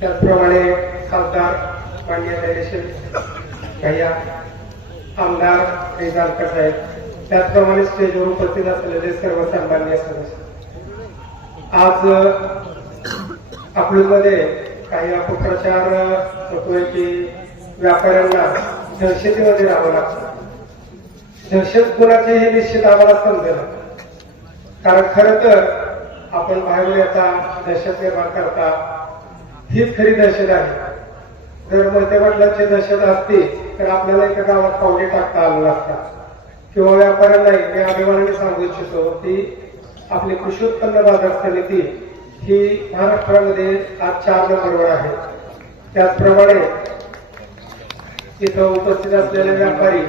त्याचप्रमाणे खासदार मान्य भैया आमदार रेजालकर साहेब त्याचप्रमाणे स्टेजवर उपस्थित असलेले सर्व सन्मान्य सदस्य. आज अकलूजमध्ये काही अपप्रचार होतोय की व्यापाऱ्यांना दहशतीमध्ये राहावं लागतं. दहशत कुणाचे हे निश्चित आम्हाला समजेल कारण खर तर आपण बाहेरून येता दहशत निर्माण करता हीच खरी दहशत आहे. जर मोठ्या वडिलांची दहशत असती तर आपल्याला एका गावात पावले टाकता आलं लागतात किंवा व्यापाऱ्यांनाही मी अभिमानाने सांगू इच्छितो की आपली कृषी उत्पन्न बाजार समिती ही महाराष्ट्रामध्ये आज चार नंबरवर आहे. त्याचप्रमाणे इथं उपस्थित असलेले व्यापारी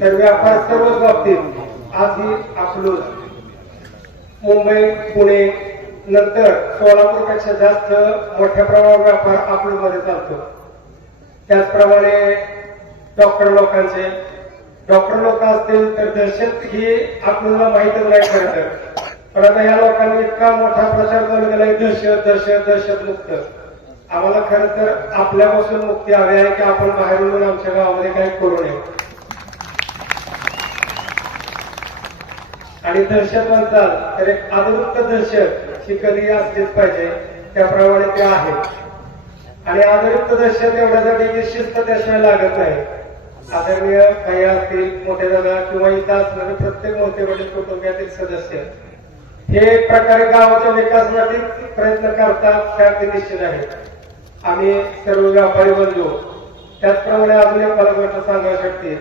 तर व्यापार सर्वच बाबतीत आज ही आपलं मुंबई पुणे नंतर सोलापूरपेक्षा जास्त मोठ्या प्रमाणात व्यापार अकलूजमध्ये चालतो. त्याचप्रमाणे डॉक्टर लोकांचे. डॉक्टर लोक असतील तर दहशत ही आपल्याला माहितच नाही खरं तर. पण आता या लोकांनी इतका मोठा प्रचार चालू केलाय दहशत दहशत दहशत मुक्त. आम्हाला खरं तर आपल्यापासून मुक्ती हवी आहे की आपण बाहेरून आमच्या गावामध्ये काही करू नये. आणि दर्शक म्हणतात तर एक अवृत्त दर्शक ही कधी असलीच पाहिजे त्याप्रमाणे ते आहे. आणि आदरुक्त दर्शक एवढ्यासाठी की शिस्त त्याशिवाय लागत नाही. आदरणीय काही असतील मोठे दादा किंवा इथं असणारे प्रत्येक मोठे वडील कुटुंबातील सदस्य हे एक प्रकारे गावाच्या विकासासाठी प्रयत्न करतात त्या अगदी निश्चित आहे आम्ही सर्व व्यापारी बंधू त्याचप्रमाणे अजून एक मला गोष्ट सांगायसाठी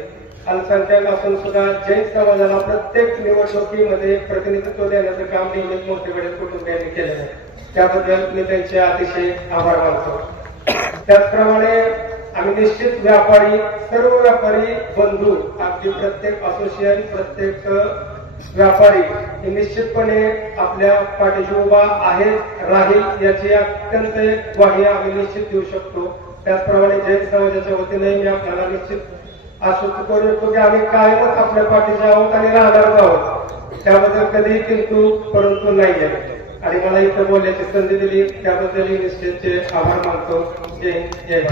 अल्पसंख्याक असून सुद्धा जैन समाजाला प्रत्येक निवडणुकीमध्ये प्रतिनिधित्व देण्याचं काम निवडणूक मोठेकडे वडील कुटुंबियांनी केलेलं आहे. त्याबद्दल मी त्यांचे अतिशय आभार मानतो. त्याचप्रमाणे आम्ही निश्चित व्यापारी सर्व व्यापारी बंधू अगदी प्रत्येक असोसिएशन प्रत्येक व्यापारी हे निश्चितपणे आपल्या पाठीशी उभा आहे राहील याची अत्यंत ग्वाही आम्ही निश्चित देऊ शकतो. त्याचप्रमाणे जैन समाजाच्या वतीने मी आपल्याला निश्चित असं कोणी शकतो की आम्ही कायमच आपल्या पाठीचे आहोत आणि राहणार आहोत. त्याबद्दल कधीही किंतु परंतु नाहीये आणि मला इथं बोलण्याची संधी दिली. त्याबद्दल निश्चितचे आभार मानतो. जय जय